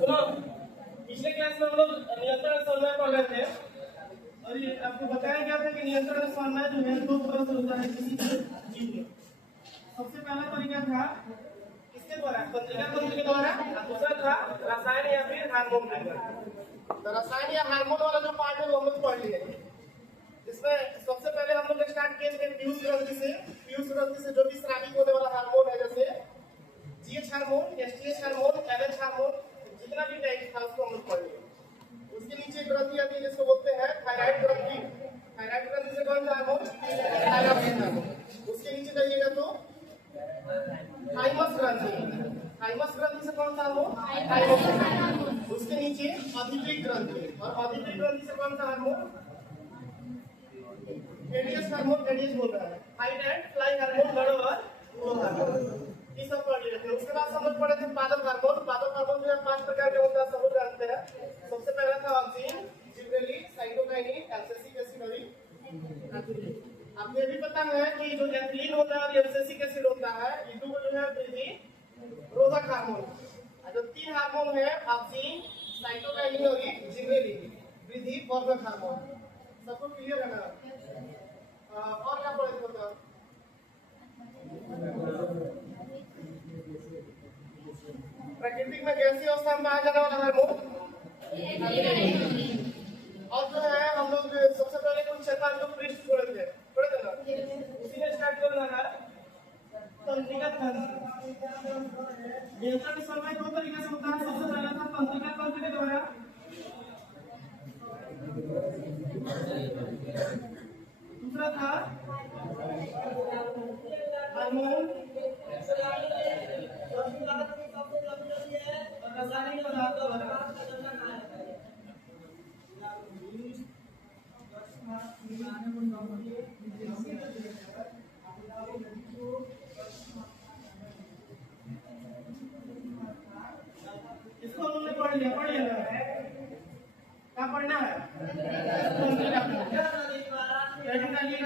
सुनो, पिछले क्लास में हम लोग नियंत्रण समन्वय पढ़ रहे थे और ये आपको बताया गया था कि नियंत्रण समन्वय जो है दो तरह से होता है किसी भी जीव में। सबसे पहला तरीका था किसके द्वारा, तंत्रिका तंत्र के द्वारा, और दूसरा था रसायन या फिर हार्मोन के द्वारा। तो रसायन या हार्मोन वाला जो पार्ट है वो हम लोग पढ़ लिए। इसमें सबसे पहले हम लोग स्टार्ट किए थे पीयूष ग्रंथि से। पीयूष ग्रंथि से जो भी स्रावित होने वाला हार्मोन है, जैसे GH hormone, STH hormone, LH hormone, जितना भी टाइप था उसको हम लोग पढ़ लिए। उसके नीचे ग्रंथि आती है जिसको बोलते हैं थायराइड ग्रंथि। थायराइड ग्रंथि से कौन सा हार्मोन, थायराइड हार्मोन। उसके नीचे जाइएगा तो थाइमस ग्रंथि। थाइमस ग्रंथि से कौन सा हार्मोन, थाइमस। उसके नीचे अधिपिक ग्रंथि, और अधिपिक ग्रंथि से कौन सा हार्मोन, एडीएस हार्मोन। एडीएस बोल रहा है फाइट एंड फ्लाई हार्मोन, बड़ो और ग्रो हार्मोन, ये सब पढ़ लिए थे। उसके बाद हम लोग पढ़े थे पादप हार्मोन। पादप हार्मोन जो है 5 प्रकार के होता है, सब लोग जानते हैं। सबसे पहला था auxin, gibberellin, cytokinin, abscisic acid और एथिलीन। आपको ये भी पता है कि जो एथिलीन होता है और एब्सिसिक एसिड होता है, ये दो जो है वृद्धि रोधक हार्मोन। और जो 3 हार्मोन है ऑक्सिन, साइटोकाइनिन और जिबरेलिन, वृद्धि वर्धक हार्मोन। सबको क्लियर है ना? और क्या पढ़े थे बताओ? प्राकृतिक में गैसीय अवस्था में पाया जाने वाला हार्मोन, और जो है हम लोग सबसे पहले कुछ 4-5 पृष्ठ पढ़े थे ना, उसी में स्टार्ट करना है तंत्रिका तंत्र। नियंत्रण समन्वय दो तरीके से होता है। सबसे पहला था तंत्रिका तंत्र के द्वारा, दूसरा था हार्मोन, रासायनिक पदार्थों द्वारा। इसको हमने पढ़ लिया ना? क्या पढ़ना है?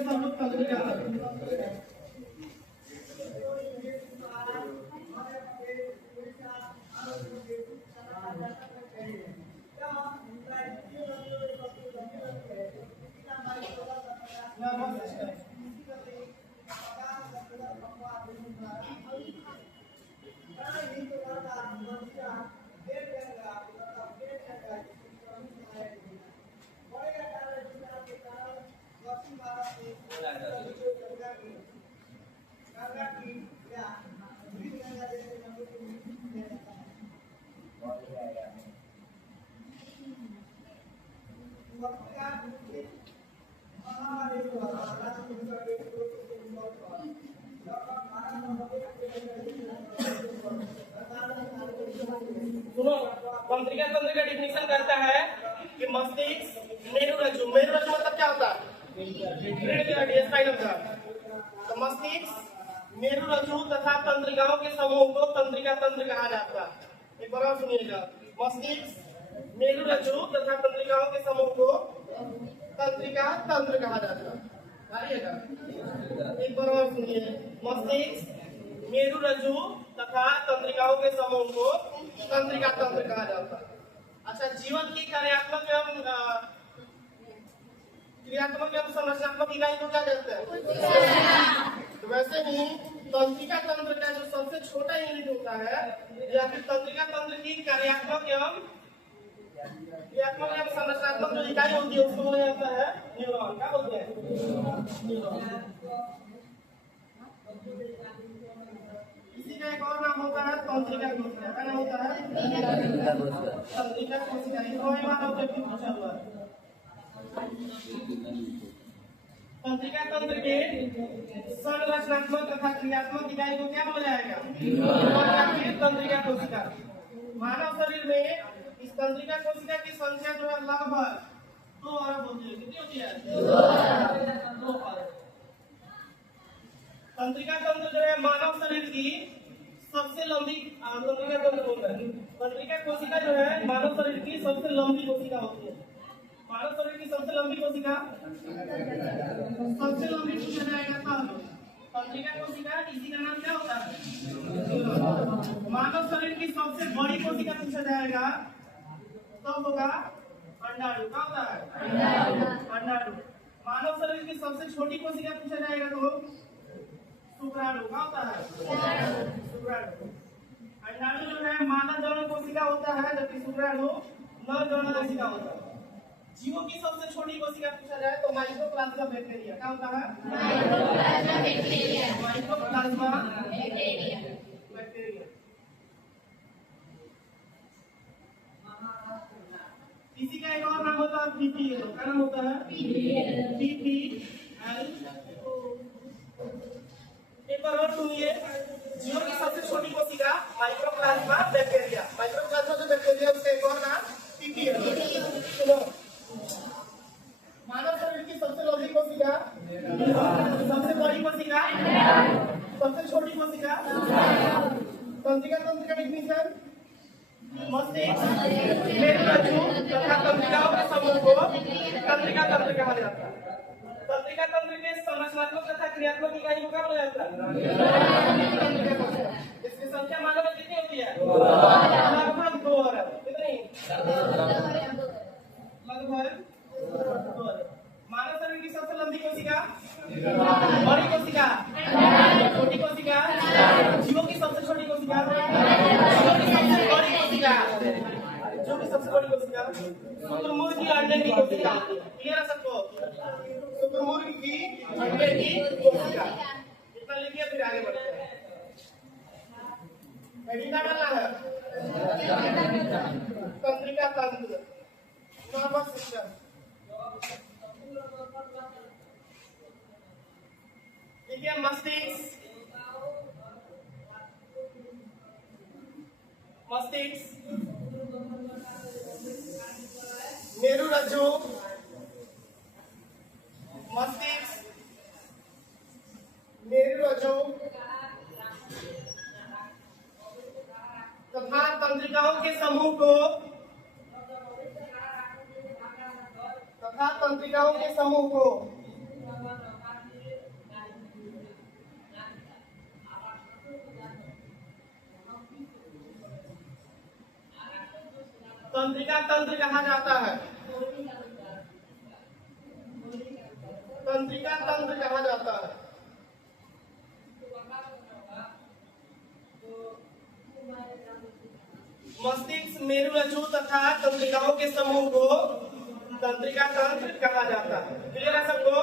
सब लोग तंत्रिका। सुनो, तंत्रिका तंत्र का डिफिनेशन करता है कि मस्तिष्क, मेरुरज्जु। मेरुरज्जु मतलब क्या होता है, तो मस्तिष्क, मेरुरज्जु तथा तंत्रिकाओं के समूह को तंत्रिका तंत्र कहा जाता है। एक बार और सुनिएगा, मस्तिष्क, मेरुरज्जु तथा तंत्रिकाओं के समूह को तंत्रिका तंत्र कहा जाता है। एक बार और सुनिए, मस्तिष्क, मेरुरज्जु तथा तंत्रिकाओं के समूह को तंत्रिका तंत्र कहा जाता है। अच्छा, जीवन की कार्यात्मक एवं क्रियात्मक एवं संरचनात्मक इकाई को क्या कहते हैं? तो वैसे ही तंत्रिका तंत्र का जो सबसे छोटा यूनिट होता है, या फिर तंत्रिका तंत्र की कार्यात्मक एवं संरचनात्मक जो इकाई होती है उसको बोला जाता है न्यूरॉन। क्या बोलते हैं? न्यूरॉन। इसी का एक और नाम होता है तंत्रिका कोशिका। क्या नाम होता है? तंत्रिका कोशिका। पूछा हुआ है। तंत्रिका तंत्र के संरचनात्मक तथा क्रियात्मक इकाई को क्या बोला जाएगा? तंत्रिका कोशिका। मानव शरीर में इस तंत्रिका कोशिका की संख्या जो है लगभग 2 अरब होती है। कितनी होती है? 2 अरब। तंत्रिका तंत्र जो है मानव शरीर की सबसे लंबी तंत्रिका तंत्र बोल रहे हैं। तंत्रिका कोशिका जो है मानव शरीर की सबसे लंबी कोशिका होती है। मानव शरीर की सबसे लंबी कोशिका, सबसे लंबी पूछा जाएगा तब तंत्रिका कोशिका, इसी का नाम क्या होता है? मानव शरीर की सबसे बड़ी कोशिका पूछा जाएगा तो होगा अंडाणु। क्या होता है? अंडाणु। मानव शरीर की सबसे छोटी कोशिका पूछा जाएगा तो शुक्राणु। क्या होता है? शुक्राणु। अंडाणु जो है मानव जौन कोशिका होता है, जबकि शुक्राणु नर जौन कोशिका होता है। जीवों की सबसे छोटी कोशिका पूछा जाए तो माइक्रोप्लाज्मा बैक्टीरिया। क्या होता है? Mycoplasma bacteria. इसी का एक और नाम होता है पीपीएल। क्या नाम होता है? पीपीएल। एक बार और सुनिए, जीवों की सबसे छोटी कोशिका माइक्रोप्लाज्मा बैक्टीरिया। माइक्रोप्लाज्मा जो बैक्टीरिया उसका एक और नाम पीपीएल। चलो, मानव शरीर की सबसे लंबी कोशिका, सबसे बड़ी कोशिका, सबसे छोटी कोशिका, तंत्रिका तंत्र का डिफिनेशन मस्तिष्क, मेरुरज्जु तथा तंत्रिकाओं के समूह को तंत्रिका तंत्र कहा जाता है। तंत्रिका तंत्र के संरचनात्मक तथा क्रियात्मक इकाई को क्या बोला जाता है? इसकी संख्या मानव में कितनी होती है? लगभग 2 अरब। कितनी? लगभग 2 अरब। मानव शरीर की सबसे लंबी कोशिका, बड़ी कोशिका, छोटी कोशिका, जीवों की सबसे छोटी कोशिका, जीवों की सबसे बड़ी कोशिका, जो की सबसे बड़ी कोशिका शुक्रमुर्ग की अंडे की कोशिका। क्लियर है सबको? शुक्रमुर्ग की अंडे की कोशिका। इतना लिखिए, फिर आगे बढ़ते हैं। हेडिंग क्या डालना है? तंत्रिका तंत्र, नर्वस सिस्टम। देखिए, मस्तिष्क, मस्तिष्क, मेरुरज्जु, मस्तिष्क, मेरुरज्जु तथा तंत्रिकाओं के समूह को तंत्रिका तंत्र कहा जाता है। तंत्रिका तंत्र कहा जाता है। मस्तिष्क, मेरुरज्जु तथा तंत्रिकाओं के समूह को तंत्रिका तंत्र कहा जाता है। क्लियर है सबको?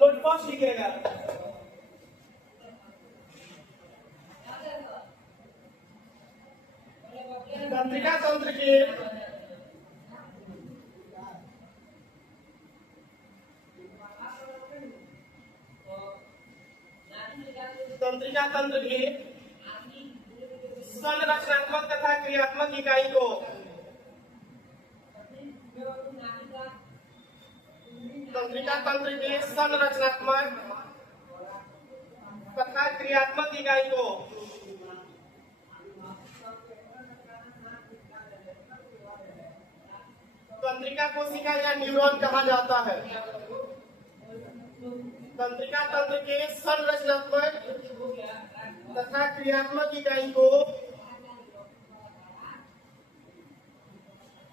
नोट फर्स्ट लिखिएगा। तंत्रिका तंत्र के संरचनात्मक तथा क्रियात्मक इकाई को तंत्रिका तंत्र के संरचनात्मक तथा क्रियात्मक इकाई को तंत्रिका कोशिका या न्यूरॉन कहा जाता है। तंत्रिका तंत्र के संरचनात्मक तथा क्रियात्मक इकाई को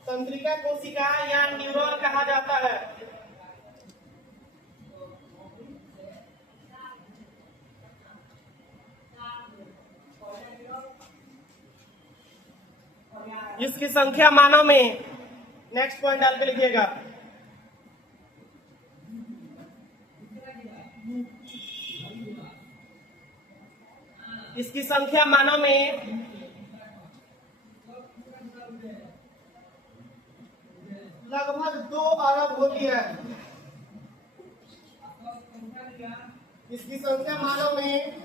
तंत्रिका कोशिका या न्यूरॉन कहा जाता है। इसकी संख्या मानव में, नेक्स्ट पॉइंट डाल के लिखिएगा, इसकी संख्या मानव में लगभग 2 अरब होती है। इसकी संख्या मानव में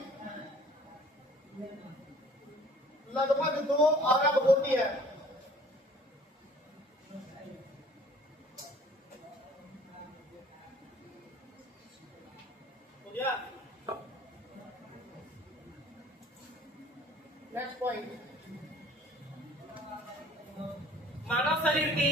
लगभग 2 अरब होती है। नेक्स्ट पॉइंट, मानव शरीर की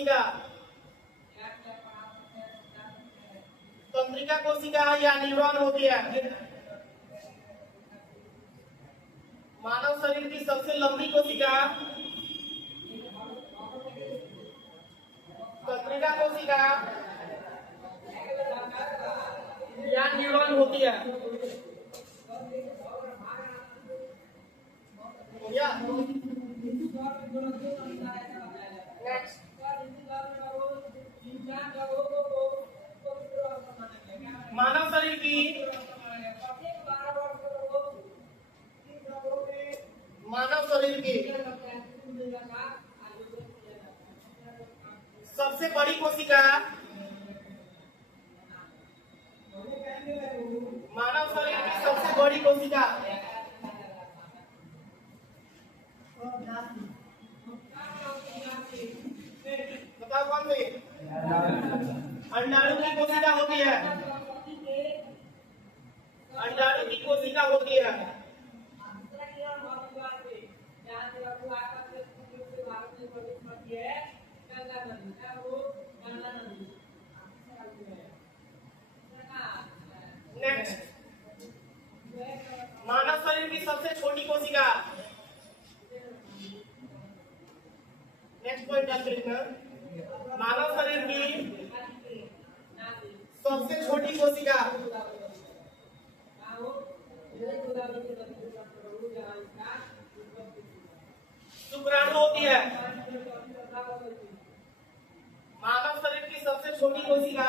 कोशिका, तंत्रिका कोशिका या न्यूरॉन होती है। मानव शरीर की सबसे लंबी कोशिका तंत्रिका कोशिका या न्यूरॉन होती है। या नेक्स्ट, मानव शरीर की सबसे बड़ी कोशिका, मानव शरीर की सबसे बड़ी कोशिका बताओ कौन सी? अंडाणु की कोशिका होती है। अंडाणु की कोशिका होती है। नेक्स्ट, मानव शरीर की सबसे छोटी कोशिका। नेक्स्ट पॉइंट याद रखना, मानव शरीर की सबसे छोटी कोशिका शुक्राणु होती है। मानव शरीर की सबसे छोटी कोशिका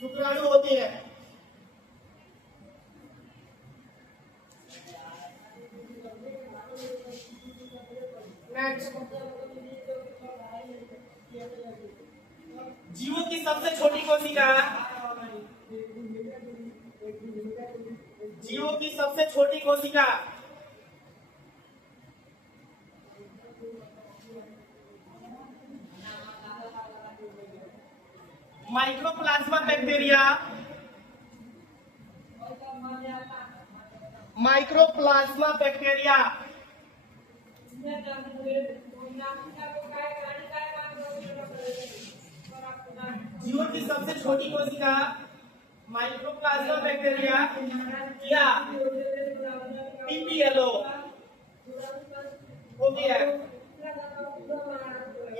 शुक्राणु होती है। नेक्स्ट, जीवों की सबसे छोटी कोशिका, जीवों की सबसे छोटी कोशिका माइक्रोप्लाज्मा बैक्टीरिया, माइक्रोप्लाज्मा बैक्टीरिया। जीवों की सबसे छोटी कोशिका माइक्रोप्लाज्मा बैक्टीरिया या पीपीएलओ होती है,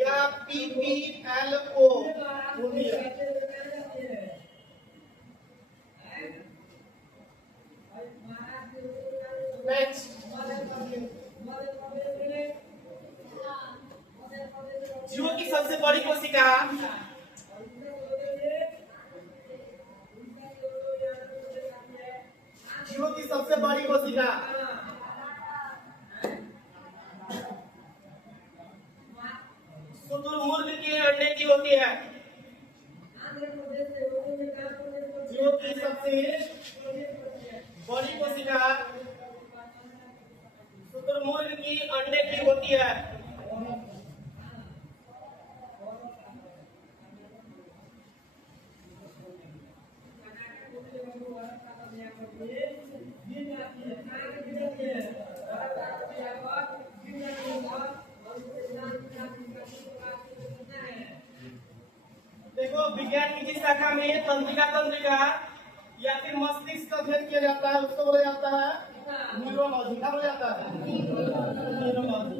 या पीपीएलओ होती है। नेक्स्ट, जीवों की सबसे बड़ी कोशिका जीवों की सबसे बड़ी कोशिका शुतुरमुर्ग के अंडे की होती है। जीवों की सबसे बड़ी कोशिका शुतुरमुर्ग की अंडे की होती है। देखो, विज्ञान की जिस शाखा में तंत्रिका या फिर मस्तिष्क का अध्ययन किया जाता है उसको बोला जाता है न्यूरोलॉजी। क्या बोला जाता है? न्यूरोलॉजी।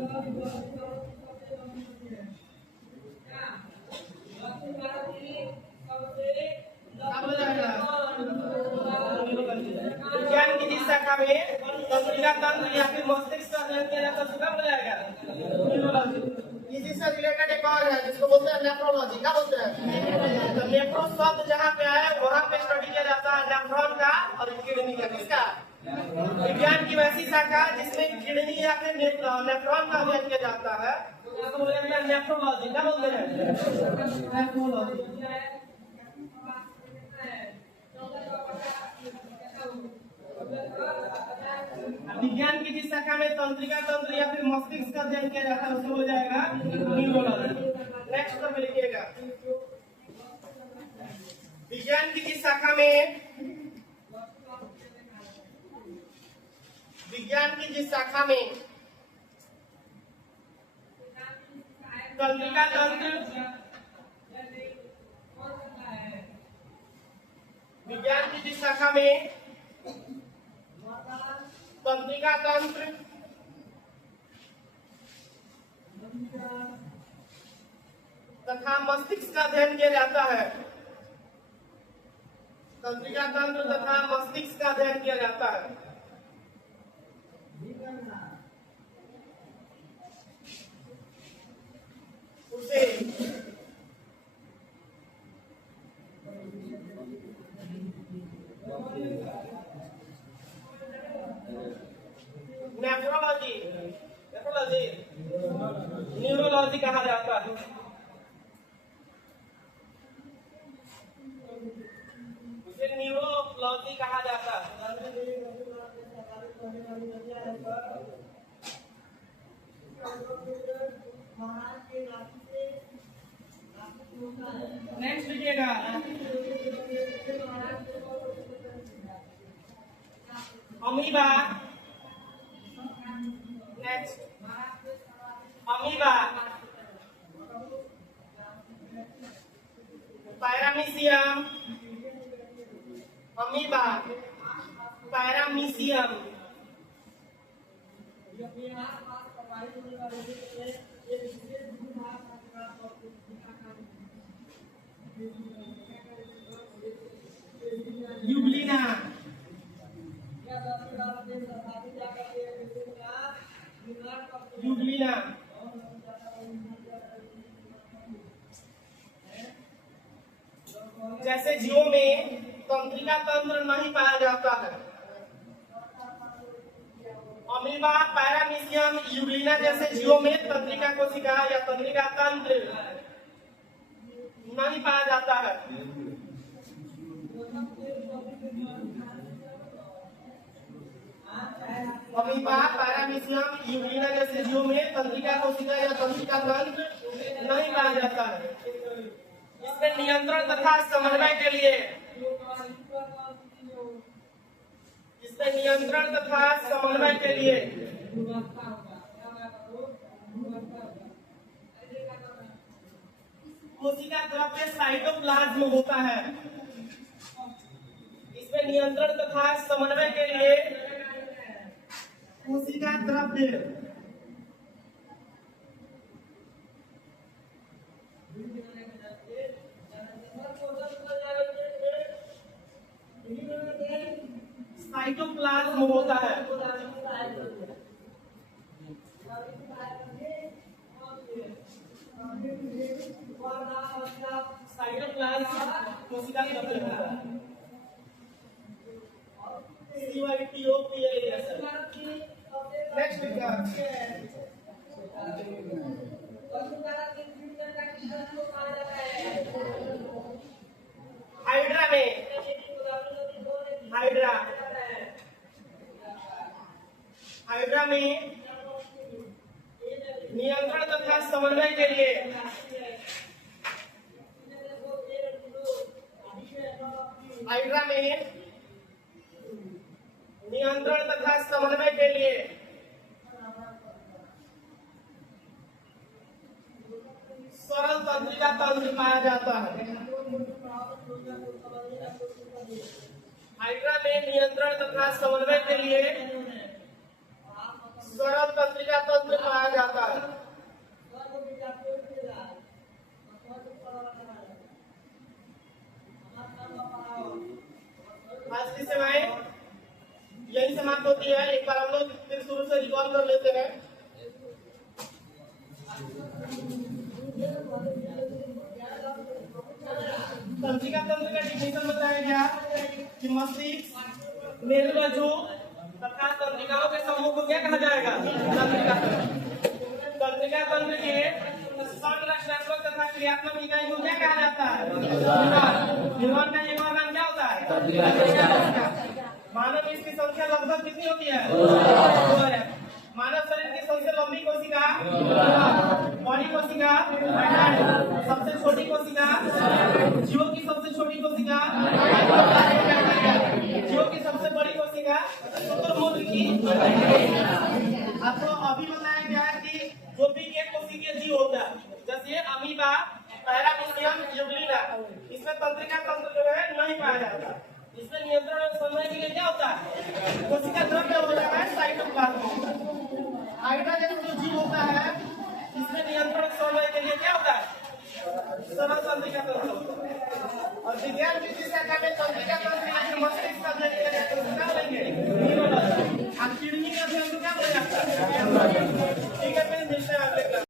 विज्ञान की जिस शाखा में तंत्रिका तंत्र या फिर मस्तिष्क का अध्ययन किया जाता है उसको क्या बोला जाएगा? न्यूरोलॉजी। इसी से रिलेटेड एक और है जिसको बोलते हैं नेफ्रोलॉजी। क्या बोलते हैं? तो नेफ्रो शब्द जहाँ पे आए वहाँ पे स्टडी किया जाता है नेफ्रॉन का और किडनी का। किसका? विज्ञान की वैसी शाखा जिसमें किडनी या फिर नेफ्रॉन का अध्ययन किया जाता है उसको बोलते हैं नेफ्रोलॉजी। क्या बोलते हैं? नेफ्रोलॉजी। विज्ञान की जिस शाखा में तंत्रिका तंत्र या फिर मस्तिष्क का अध्ययन किया जाता है उसको हो जाएगा न्यूरोलॉजी। नेक्स्ट पर लिखिएगा, विज्ञान की जिस शाखा में विज्ञान की जिस शाखा में तंत्रिका तंत्र विज्ञान की जिस शाखा में तंत्रिका तंत्र तथा मस्तिष्क का अध्ययन किया जाता है। तंत्रिका तंत्र तथा मस्तिष्क का अध्ययन किया जाता है। उसे नेफ्रोलॉजी न्यूरोलॉजी कहा जाता है। उसे न्यूरोलॉजी कहा जाता है। नेक्स्ट लिखिएगा amoeba. Next amoeba, paramecium, amoeba, paramecium, Euglena, Euglena, जैसे जीवों में तंत्रिका तंत्र नहीं पाया जाता है। अमीबा, पैरामीशियम, यूग्लिना जैसे जीवों में तंत्रिका कोशिका या तंत्रिका तंत्र नहीं पाया जाता है। अमीबा, पैरामीशियम, यूग्लिना जैसे जीवों में तंत्रिका कोशिका या तंत्रिका तंत्र नहीं पाया जाता है। इसमें नियंत्रण तथा समन्वय के लिए कोशिका द्रव्य साइटोप्लाज्म होता है। इसमें नियंत्रण तथा समन्वय के लिए कोशिका द्रव्य साइटोप्लाज्म होता है। साइटोप्लाज्म कोशिका द्रव्य होता है। नेक्स्ट हाइड्रा में हाइड्रा में नियंत्रण तथा समन्वय के लिए हाइड्रा में नियंत्रण तथा समन्वय के लिए सरल तंत्रिका तंत्र पाया जाता है। हाइड्रा में नियंत्रण तथा समन्वय के लिए सरल तंत्रिका तंत्र पाया जाता है। आज की सेवाएं यही समाप्त होती है। एक बार हम लोग फिर शुरू से रिकॉल कर लेते हैं। तंत्रिका तंत्र का डिफिनेशन बताया गया कि मस्तिष्क, मेरुरज्जु तथा तंत्रिकाओं के समूह को क्या कहा जाएगा? तंत्रिका तंत्र। तंत्रिका तंत्र के संरचनात्मक तथा क्रियात्मक इकाई को क्या कहा जाता है? न्यूरॉन का एक नाम क्या होता है? मानव इसकी संख्या लगभग कितनी होती है? मानव शरीर की सबसे लंबी कोशिका बड़ी कोशिका, सबसे छोटी कोशिका जीवों की सबसे छोटी कोशिका, जीवों की सबसे बड़ी कोशिका शुक्रमूल की। आपको अभी बताया गया कि जो भी एक कोशिकीय जीव होता है देखिए अमीबा, पैरामीशियम, यूग्लिना, इसमें तंत्रिका तंत्र जो है नहीं पाया जाता। इसमें नियंत्रण और समन्वय के लिए क्या होता है? कोशिका द्रव्य होता है साइटोप्लाज्म। हाइड्रोजन जो जीव होता है इसमें नियंत्रण और समन्वय के लिए क्या होता है? सरल तंत्रिका तंत्र होता है। और विज्ञान की जिस शाखा में